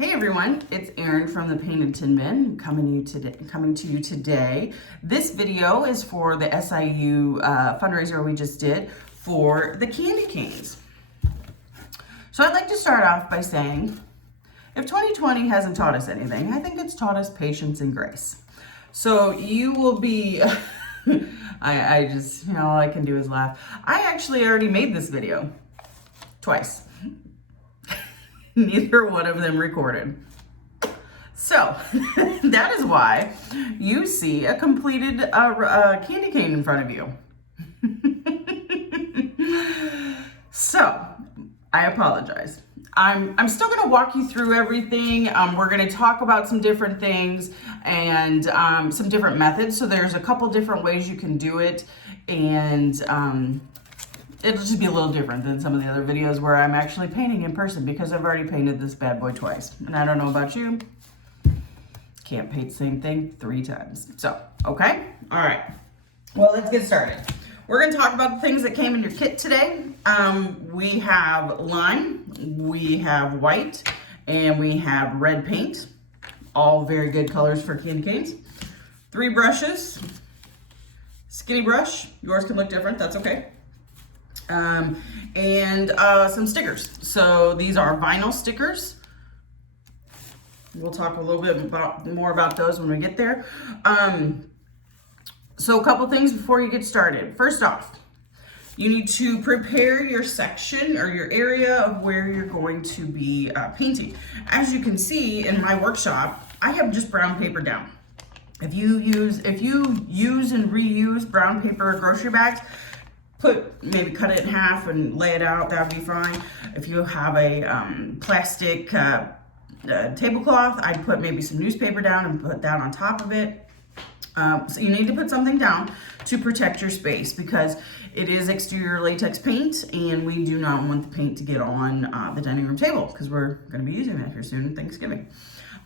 Hey everyone, it's Erin from the Painted Tin Bin coming to you today. This video is for the SIU fundraiser we just did for the candy canes. So I'd like to start off by saying, if 2020 hasn't taught us anything, I think it's taught us patience and grace. So you will be, I just, all I can do is laugh. I actually already made this video twice. Neither one of them recorded. So that is why you see a completed candy cane in front of you. So I apologize. I'm still going to walk you through everything. We're going to talk about some different things and some different methods. So there's a couple different ways you can do it, and it'll just be a little different than some of the other videos where I'm actually painting in person, because I've already painted this bad boy twice. And I don't know about you, can't paint the same thing 3 times. So, okay, all right. Well, let's get started. We're gonna talk about the things that came in your kit today. We have lime, we have white, and we have red paint. All very good colors for candy canes. 3 brushes, skinny brush. Yours can look different, that's okay. And some stickers. So these are vinyl stickers. We'll talk a little bit more about those when we get there. So a couple things before you get started. First off, you need to prepare your section or your area of where you're going to be painting. As you can see in my workshop, I have just brown paper down. If you use and reuse brown paper grocery bags, maybe cut it in half and lay it out, that would be fine. If you have a plastic tablecloth, I'd put maybe some newspaper down and put that on top of it. So you need to put something down to protect your space, because it is exterior latex paint and we do not want the paint to get on the dining room table, because we're going to be using that here soon, Thanksgiving.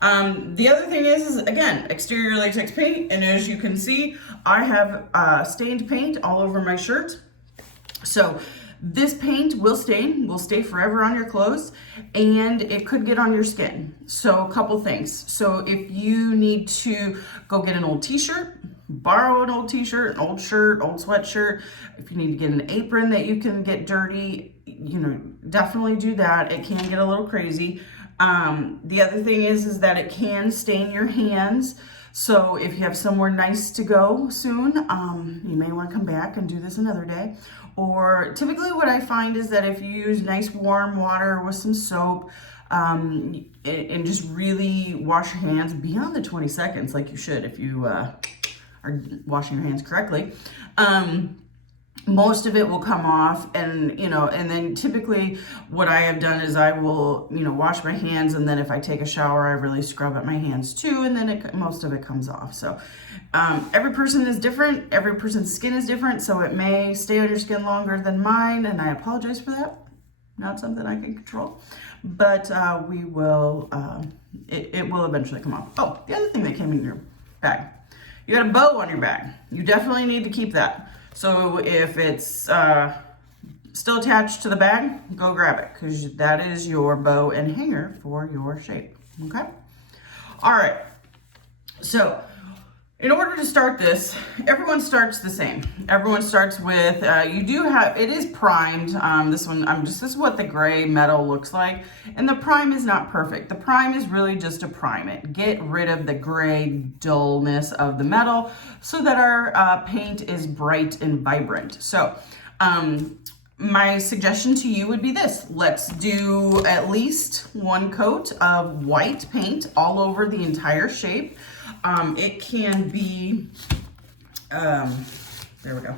The other thing is again, exterior latex paint, and as you can see, I have stained paint all over my shirt. So this paint will stay forever on your clothes, and it could get on your skin. So a couple things. So if you need to go get an old t-shirt, borrow an old t-shirt, an old shirt, old sweatshirt, if you need to get an apron that you can get dirty, definitely do that. It can get a little crazy. The other thing is that it can stain your hands. So if you have somewhere nice to go soon, you may want to come back and do this another day. Or typically what I find is that if you use nice warm water with some soap, and just really wash your hands beyond the 20 seconds like you should if you are washing your hands correctly, most of it will come off. And and then typically what I have done is I will wash my hands, and then if I take a shower I really scrub at my hands too, and then most of it comes off. So every person is different, every person's skin is different, so it may stay on your skin longer than mine, and I apologize for that. Not something I can control, but we will it will eventually come off. Oh, the other thing that came in your bag, you got a bow on your bag. You definitely need to keep that. So if it's still attached to the bag, go grab it, because that is your bow and hanger for your shape, okay? All right, so in order to start this, everyone starts the same. Everyone starts with, it is primed. This is what the gray metal looks like. And the prime is not perfect. The prime is really just to prime it. Get rid of the gray dullness of the metal so that our paint is bright and vibrant. So my suggestion to you would be this. Let's do at least 1 coat of white paint all over the entire shape. It can be, there we go.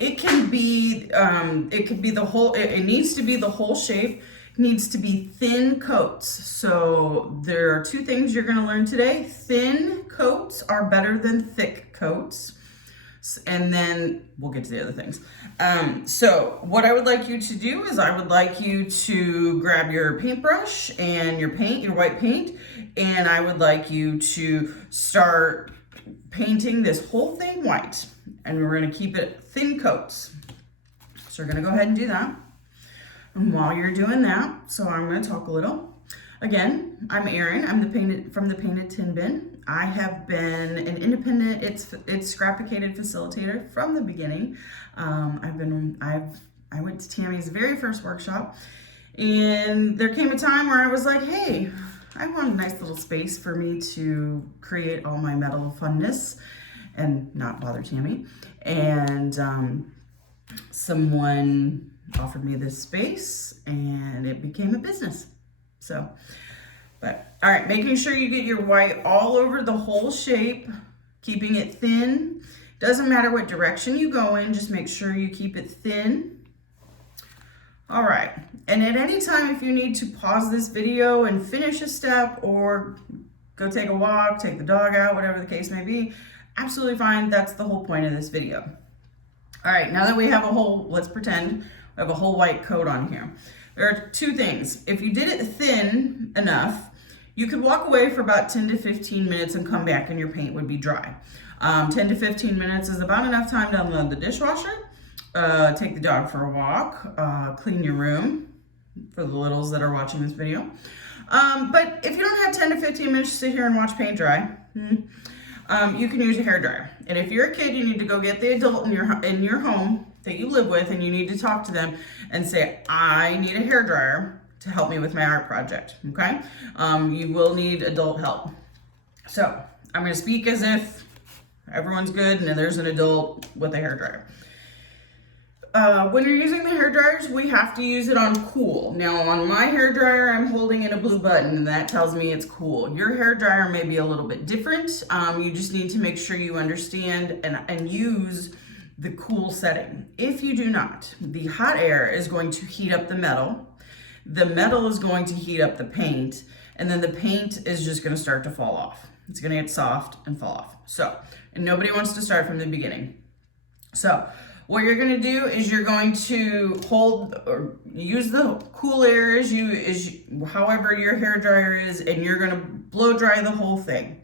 It can be, it could be the whole, it needs to be the whole shape. It needs to be thin coats. So there are 2 things you're going to learn today. Thin coats are better than thick coats. And then we'll get to the other things. So what I would like you to do is I would like you to grab your paintbrush and your white paint, and I would like you to start painting this whole thing white, and we're going to keep it thin coats. So we're going to go ahead and do that. And while you're doing that, so I'm going to talk a little. Again, I'm Erin. I'm from the Painted Tin Bin. I have been an independent, it's scrappicated facilitator from the beginning. I went to Tammy's very first workshop, and there came a time where I was like, hey, I want a nice little space for me to create all my metal funness and not bother Tammy. And someone offered me this space, and it became a business. So, but all right, making sure you get your white all over the whole shape, keeping it thin. Doesn't matter what direction you go in, just make sure you keep it thin. All right, and at any time, if you need to pause this video and finish a step or go take a walk, take the dog out, whatever the case may be, absolutely fine. That's the whole point of this video. All right, now that we have a whole, let's pretend we have a whole white coat on here. There are two things. If you did it thin enough, you could walk away for about 10 to 15 minutes and come back and your paint would be dry. 10 to 15 minutes is about enough time to unload the dishwasher, take the dog for a walk, clean your room for the littles that are watching this video. But if you don't have 10 to 15 minutes to sit here and watch paint dry, you can use a hairdryer. And if you're a kid, you need to go get the adult in your home that you live with, and you need to talk to them and say, I need a hairdryer to help me with my art project, okay? You will need adult help. So I'm gonna speak as if everyone's good and there's an adult with a hairdryer. When you're using the hairdryers, we have to use it on cool. Now on my hairdryer, I'm holding in a blue button and that tells me it's cool. Your hairdryer may be a little bit different. You just need to make sure you understand and use the cool setting. If you do not, the hot air is going to heat up the metal is going to heat up the paint, and then the paint is just going to start to fall off. It's going to get soft and fall off. So, and nobody wants to start from the beginning. So what you're going to do is you're going to hold or use the cool air however your hairdryer is, and you're going to blow dry the whole thing.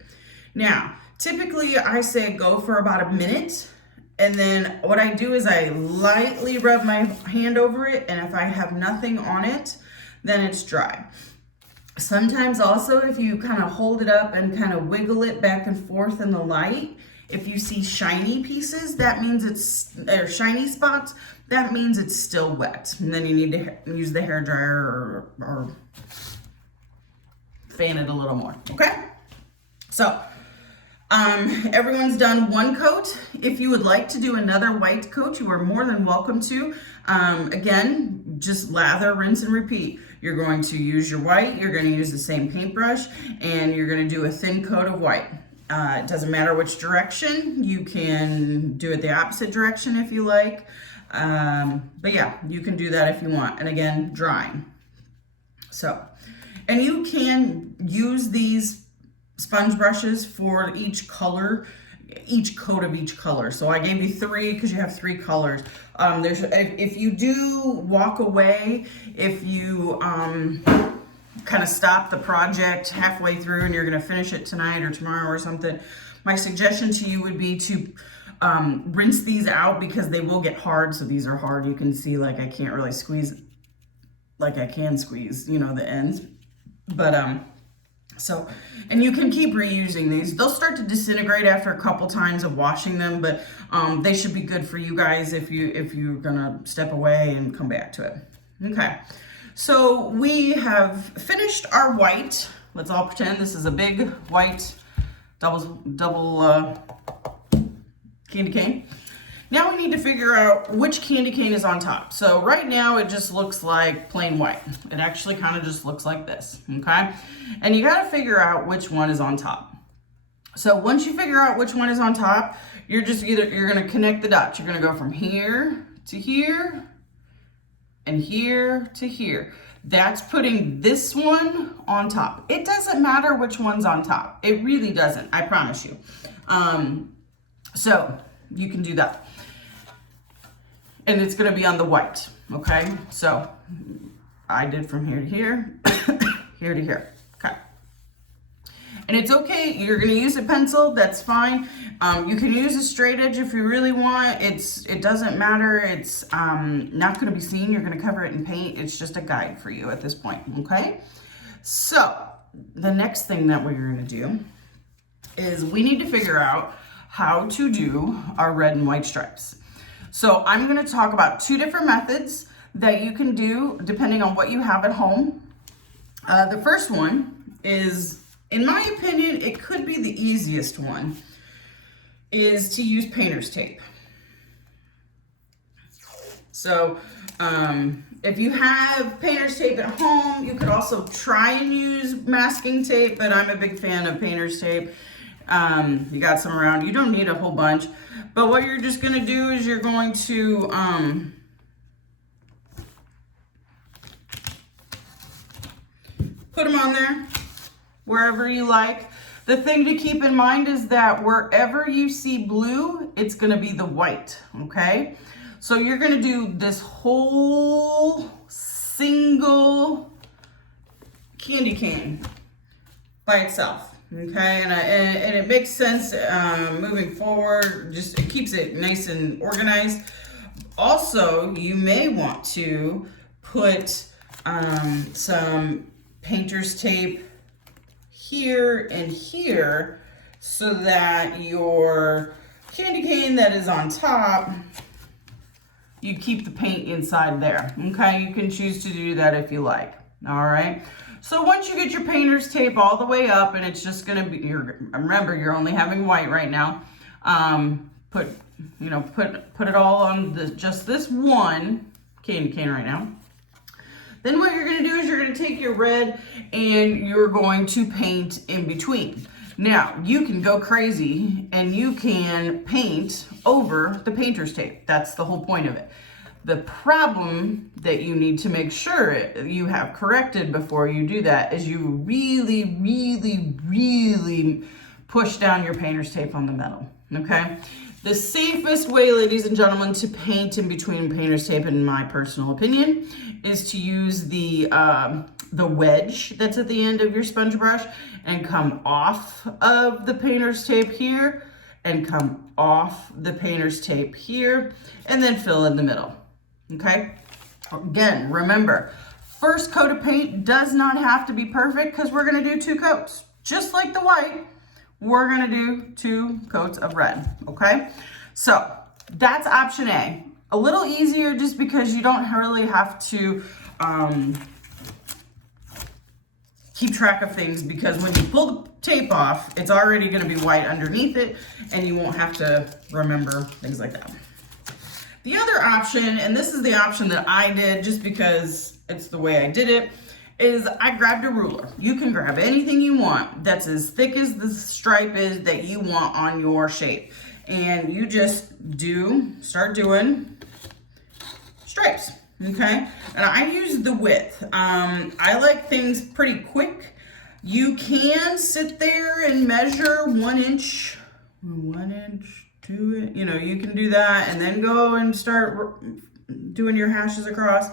Now, typically I say go for about a minute. And then what I do is I lightly rub my hand over it, and if I have nothing on it, then it's dry. Sometimes also if you kind of hold it up and kind of wiggle it back and forth in the light, if you see shiny pieces, that means or shiny spots, that means it's still wet. And then you need to use the hairdryer or fan it a little more, okay? So, everyone's done one coat. If you would like to do another white coat, you are more than welcome to. Again, just lather, rinse, and repeat. You're going to use your white, you're going to use the same paintbrush, and you're going to do a thin coat of white. It doesn't matter which direction. You can do it the opposite direction if you like. But yeah, you can do that if you want. And again, drying. So, and you can use these sponge brushes for each color, each coat of each color. So I gave you 3 because you have 3 colors. If you do walk away, if you kind of stop the project halfway through and you're going to finish it tonight or tomorrow or something, my suggestion to you would be to rinse these out because they will get hard. So these are hard. You can see like I can't really squeeze like I can squeeze, you know, the ends. But so, and you can keep reusing these. They'll start to disintegrate after a couple times of washing them, but they should be good for you guys if you're gonna step away and come back to it. Okay, so we have finished our white. Let's all pretend this is a big white double candy cane. Now we need to figure out which candy cane is on top. So right now it just looks like plain white. It actually kind of just looks like this, okay? And you gotta figure out which one is on top. So once you figure out which one is on top, you're gonna connect the dots. You're gonna go from here to here and here to here. That's putting this one on top. It doesn't matter which one's on top. It really doesn't, I promise you. So you can do that. And it's gonna be on the white, okay? So I did from here to here, here to here, okay? And it's okay, you're gonna use a pencil, that's fine. You can use a straight edge if you really want. It doesn't matter, it's not gonna be seen, you're gonna cover it in paint. It's just a guide for you at this point, okay? So the next thing that we're gonna do is we need to figure out how to do our red and white stripes. So I'm gonna talk about two different methods that you can do depending on what you have at home. The first one is, in my opinion, it could be the easiest one, is to use painter's tape. So if you have painter's tape at home, you could also try and use masking tape, but I'm a big fan of painter's tape. You got some around, you don't need a whole bunch, but what you're just gonna do is you're going to put them on there wherever you like. The thing to keep in mind is that wherever you see blue, it's gonna be the white, okay? So you're gonna do this whole single candy cane by itself, okay? And it makes sense moving forward, just it keeps it nice and organized. Also, you may want to put some painter's tape here and here so that your candy cane that is on top, you keep the paint inside there, okay? You can choose to do that if you like, all right? So once you get your painter's tape all the way up, and it's just gonna be, remember, you're only having white right now, put it all on just this one candy cane right now. Then what you're gonna do is you're gonna take your red and you're going to paint in between. Now, you can go crazy and you can paint over the painter's tape. That's the whole point of it. The problem that you need to make sure you have corrected before you do that is you really, really, really push down your painter's tape on the metal, okay? The safest way, ladies and gentlemen, to paint in between painter's tape, in my personal opinion, is to use the wedge that's at the end of your sponge brush and come off of the painter's tape here and come off the painter's tape here and then fill in the middle, okay? Again, remember, first coat of paint does not have to be perfect because we're gonna do 2 coats. Just like the white, we're gonna do 2 coats of red, okay? So that's option A. A little easier just because you don't really have to keep track of things, because when you pull the tape off, it's already gonna be white underneath it and you won't have to remember things like that. The other option, and this is the option that I did just because it's the way I did it, is I grabbed a ruler. You can grab anything you want that's as thick as the stripe is that you want on your shape. And you just start doing stripes, okay? And I use the width. I like things pretty quick. You can sit there and measure 1 inch, 2 inch, you know, you can do that and then go and start doing your hashes across.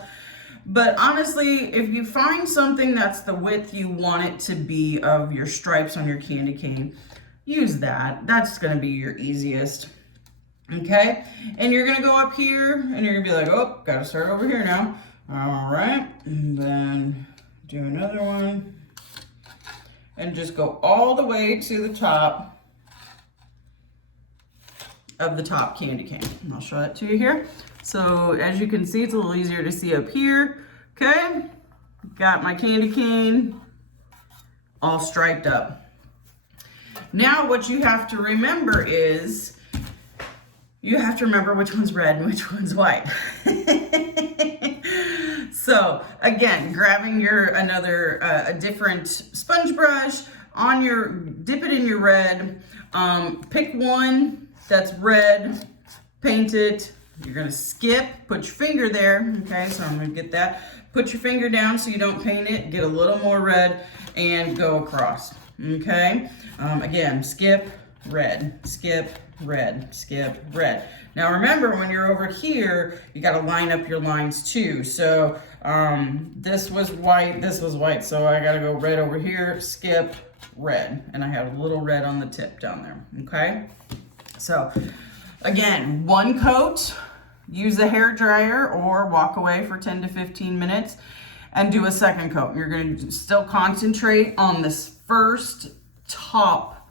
But honestly, if you find something that's the width you want it to be of your stripes on your candy cane, use that. That's gonna be your easiest, okay? And you're gonna go up here and you're gonna be like, oh, gotta start over here now. All right, and then do another one. And just go all the way to the top of the top candy cane. And I'll show that to you here. So as you can see, it's a little easier to see up here, okay? Got my candy cane all striped up. Now what you have to remember is, you have to remember which one's red and which one's white. So again, grabbing a different sponge brush, dip it in your red, pick one that's red, paint it. You're gonna skip, put your finger there, okay, so I'm gonna get that. Put your finger down so you don't paint it, get a little more red, and go across, okay? Again, skip, red, skip, red, skip, red. Now remember, when you're over here, you gotta line up your lines too. So this was white, so I gotta go red over here, skip, red, and I have a little red on the tip down there, okay? So again, 1 coat, use a hair dryer or walk away for 10 to 15 minutes. and do a second coat. You're going to still concentrate on this first top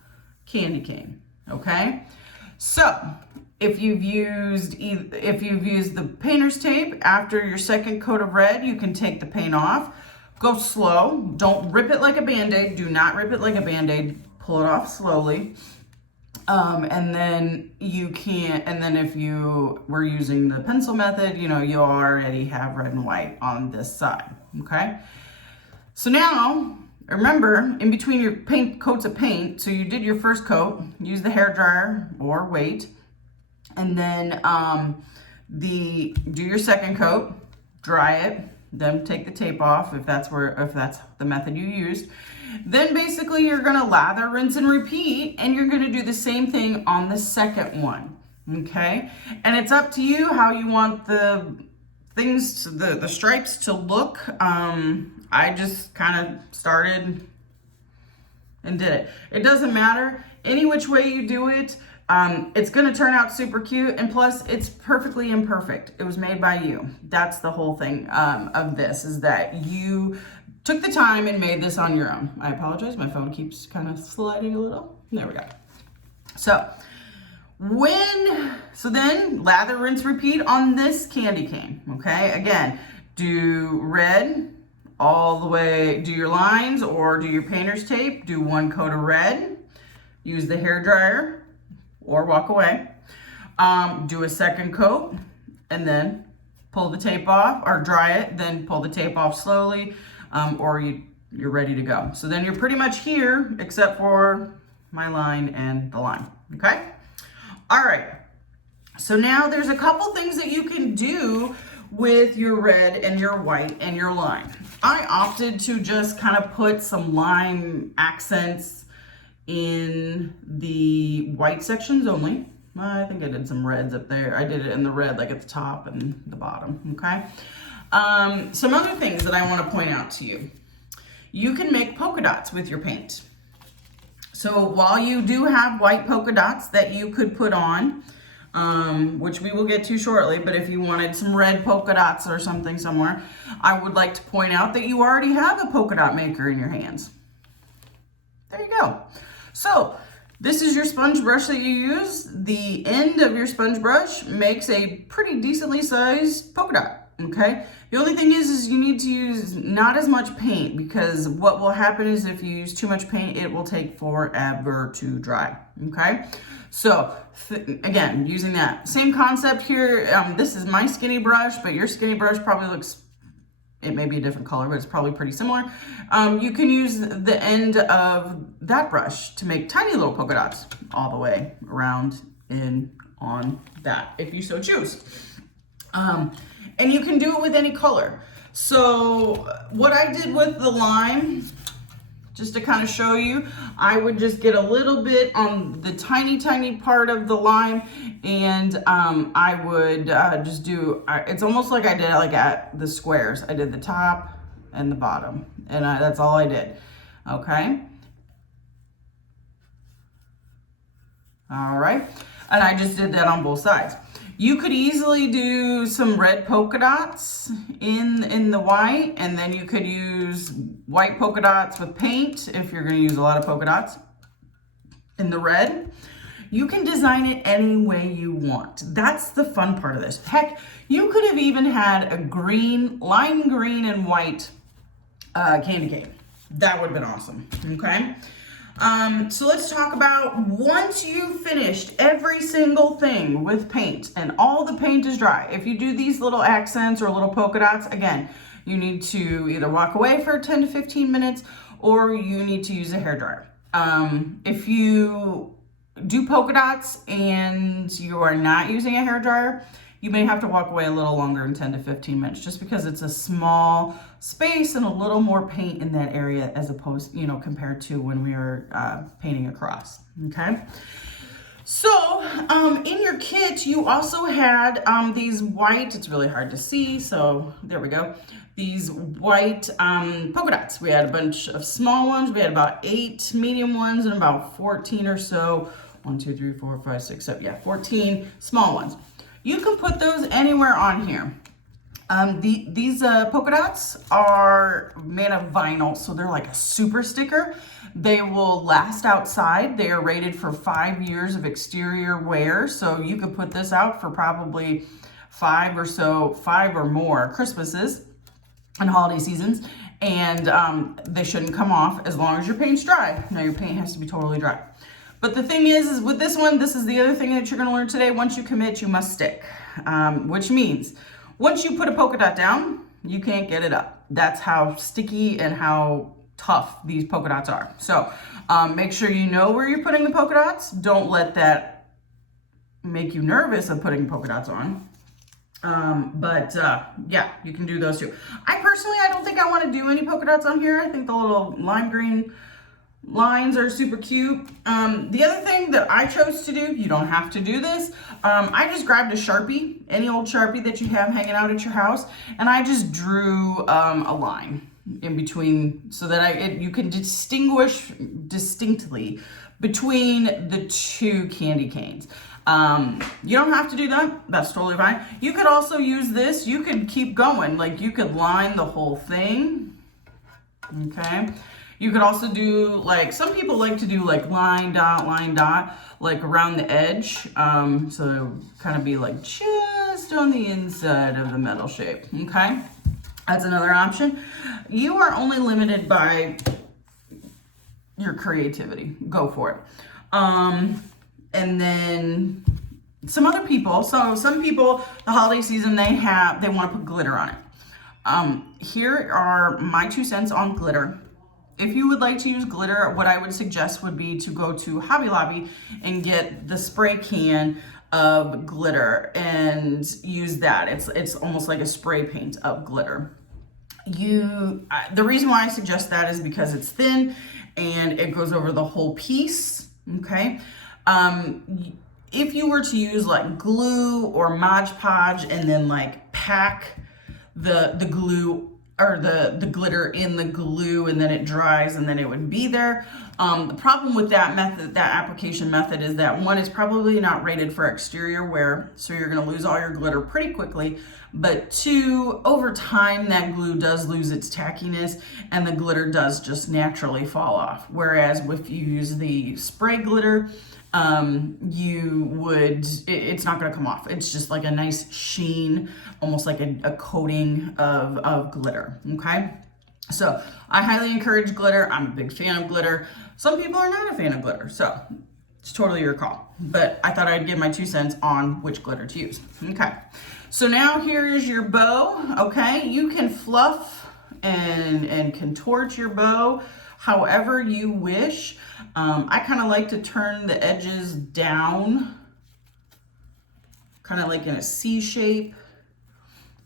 candy cane, okay? So if you've used the painter's tape after your second coat of red, you can take the paint off. Go slow. Don't rip it like a Band-Aid. Do not rip it like a Band-Aid. Pull it off slowly. And then if you were using the pencil method, you already have red and white on this side, okay? So now, remember, in between your coats of paint, so you did your first coat, use the hairdryer or wait, and then do your second coat, dry it, then take the tape off if that's the method you used. Then basically you're gonna lather, rinse, and repeat, and you're gonna do the same thing on the second one, okay? And it's up to you how you want the things, the stripes to look. I just kind of started and did it. It doesn't matter, any which way you do it, it's gonna turn out super cute, and plus it's perfectly imperfect. It was made by you. That's the whole thing of this, is that you took the time and made this on your own. I apologize, my phone keeps kind of sliding a little. There we go. So then lather, rinse, repeat on this candy cane, okay? Again, do red all the way, do your lines or do your painter's tape, do one coat of red, use the hairdryer or walk away, do a second coat, and then pull the tape off, or dry it, then pull the tape off slowly, or you're ready to go. So then you're pretty much here, except for my line and the line, okay? All right, so now there's a couple things that you can do with your red and your white and your line. I opted to just kind of put some lime accents in the white sections only. I think I did some reds up there. I did it in the red, like at the top and the bottom, okay? Some other things that I want to point out to you. You can make polka dots with your paint. So while you do have white polka dots that you could put on, which we will get to shortly, but if you wanted some red polka dots or something somewhere, I would like to point out that you already have a polka dot maker in your hands. There you go. So this is your sponge brush that you use. The end of your sponge brush makes a pretty decently sized polka dot, okay? The only thing is you need to use not as much paint, because what will happen is if you use too much paint, it will take forever to dry, okay? So again, using that same concept here, this is my skinny brush, but your skinny brush probably looks, it may be a different color, but it's probably pretty similar. You can use the end of that brush to make tiny little polka dots all the way around and on that, if you so choose. And you can do it with any color. So what I did with the lime, just to kind of show you, I would just get a little bit on the tiny part of the lime, and I would just do, it's almost like I did it like at the squares. I did the top and the bottom, and that's all I did, okay? All right, and I just did that on both sides. You could easily do some red polka dots in the white, and then you could use white polka dots with paint if you're going to use a lot of polka dots in the red. You can design it any way you want. That's the fun part of this. Heck, you could have even had a green, lime green and white candy cane. That would have been awesome, okay? So let's talk about, once you've finished every single thing with paint and all the paint is dry, if you do these little accents or little polka dots, again, you need to either walk away for 10 to 15 minutes or you need to use a hairdryer. If you do polka dots and you are not using a hairdryer, you may have to walk away a little longer than 10 to 15 minutes, just because it's a small space and a little more paint in that area as opposed, compared to when we were painting across, okay? So in your kit, you also had these white, it's really hard to see, so there we go. These white polka dots. We had a bunch of small ones. We had about 8 medium ones and about 14 or so. 1, 2, 3, 4, 5, 6, 7, yeah, 14 small ones. You can put those anywhere on here. These polka dots are made of vinyl, so they're like a super sticker. They will last outside. They are rated for 5 years of exterior wear, so you could put this out for probably 5 or more Christmases and holiday seasons, and they shouldn't come off as long as your paint's dry. Now your paint has to be totally dry. But the thing is with this one, this is the other thing that you're gonna learn today. Once you commit, you must stick, which means once you put a polka dot down, you can't get it up. That's how sticky and how tough these polka dots are. So make sure you know where you're putting the polka dots. Don't let that make you nervous of putting polka dots on. Yeah, you can do those too. I don't think I want to do any polka dots on here. I think the little lime green lines are super cute. The other thing that I chose to do, you don't have to do this. I just grabbed a Sharpie, any old Sharpie that you have hanging out at your house, and I just drew a line in between so that you can distinguish distinctly between the two candy canes. You don't have to do that. That's totally fine. You could also use this. You could keep going. Like you could line the whole thing. Okay. You could also do like, some people like to do like line, dot, like around the edge. So kind of be like just on the inside of the metal shape. Okay. That's another option. You are only limited by your creativity. Go for it. And then some other people, so some people, the holiday season, they want to put glitter on it. Here are my 2 cents on glitter. If you would like to use glitter, what I would suggest would be to go to Hobby Lobby and get the spray can of glitter and use that. It's almost like a spray paint of glitter. The reason why I suggest that is because it's thin and it goes over the whole piece, okay? If you were to use like glue or Mod Podge and then like pack the glue or the glitter in the glue and then it dries and then it would be there. The problem with that method, that application method, is that one, is probably not rated for exterior wear, so you're gonna lose all your glitter pretty quickly. But 2, over time, that glue does lose its tackiness and the glitter does just naturally fall off. Whereas if you use the spray glitter, it's not gonna come off. It's just like a nice sheen, almost like a coating of glitter, okay? So I highly encourage glitter. I'm a big fan of glitter. Some people are not a fan of glitter, so it's totally your call. But I thought I'd give my 2 cents on which glitter to use, okay? So now here is your bow, okay? You can fluff and contort your bow however you wish. I kind of like to turn the edges down, kind of like in a C shape.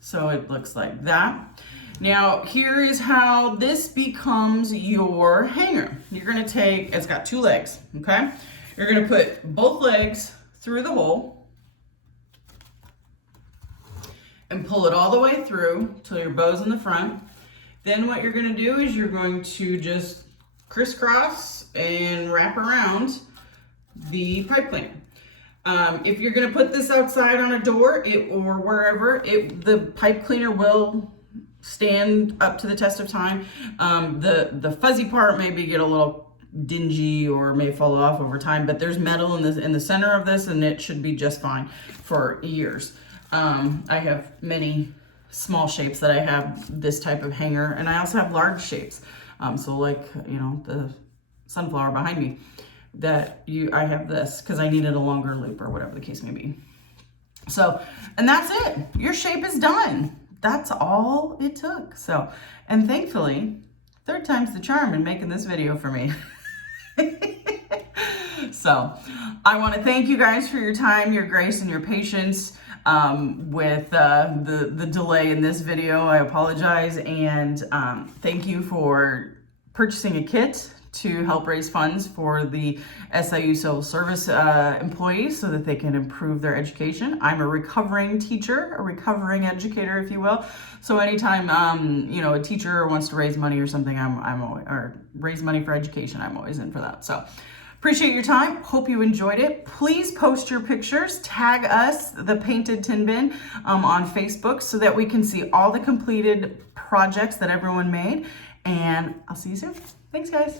So it looks like that. Now, here is how this becomes your hanger. You're gonna take, it's got 2 legs, okay? You're gonna put both legs through the hole and pull it all the way through till your bow's in the front. Then what you're gonna do is you're going to just crisscross and wrap around the pipe cleaner. If you're gonna put this outside on a door or wherever, the pipe cleaner will stand up to the test of time. The fuzzy part maybe get a little dingy or may fall off over time, but there's metal in the center of this and it should be just fine for years. I have many small shapes that I have this type of hanger, and I also have large shapes. So like, you know, the sunflower behind me, I have this because I needed a longer loop or whatever the case may be. So, and that's it. Your shape is done. That's all it took. So, and thankfully, 3rd time's the charm in making this video for me. So, I want to thank you guys for your time, your grace, and your patience with the delay in this video. I apologize, and thank you for purchasing a kit to help raise funds for the SIU Civil Service employees so that they can improve their education. I'm a recovering teacher, a recovering educator, if you will. So anytime you know, a teacher wants to raise money or something, or raise money for education, I'm always in for that. So Appreciate your time. Hope you enjoyed it. Please post your pictures. Tag us, the Painted Tin Bin, on Facebook so that we can see all the completed projects that everyone made. And I'll see you soon. Thanks, guys.